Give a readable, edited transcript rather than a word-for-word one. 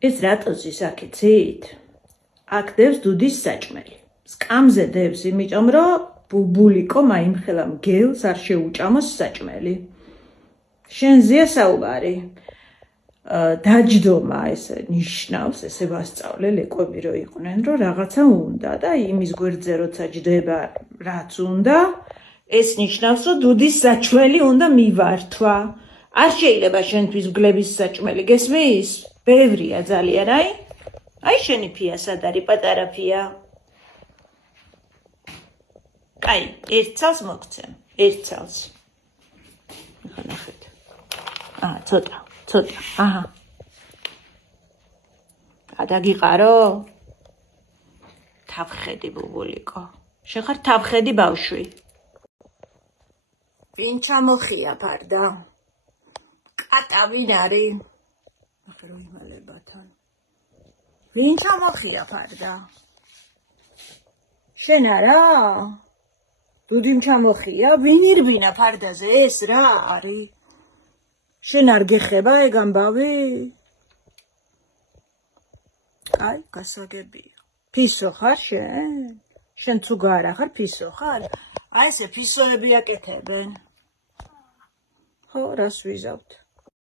ეს რატოს ისაკიცით? აქ დევს დუდის საჭმელი. სკამზე დევს, იმიტომ რომ ბუბულიკო მაიმხელა მგელს არ შეუჭამოს საჭმელი. შენზეა საუბარი. დაჯდომა ესე ნიშნავს, ესე ვასწავლე ლეკვები რო იყვნენ, რომ რაღაცა უნდა და იმის გვერდზე როცა ჯდება რაც უნდა, ეს ნიშნავს, რომ დუდის საჭმელი უნდა მივართვა. არ შეიძლება შენთვის გლების საჭმელი, გესმის? ბევრია ძალიან, აი შენი ფია სად არის, პატარა ფია. კაი, ერთ წელს მოგცემ, ერთ წელს. ახლა ნახეთ. ცოტა, აჰა. გადაგიყარო? თავხედი ბუბულიკო. შენ ხარ თავხედი ბავშვი. ვინ ჩამოხია ფარდა? კატა ვინ არის? ახლა რო იმალებათან. ვინ ჩამოხია ფარდა? შენ არა? დუდიმ ჩამოხია? ვინ ირბინა ფარდაზე? ეს რა არის? შენ არ გეხება ეგ ამბავი? აი, გასაგებია. ფისო ხარ შენ? შენ თუ გარა ხარ, ფისო ხარ? აი ესე ფისოები აკეთებენ. ხო, რას ვიზავთ?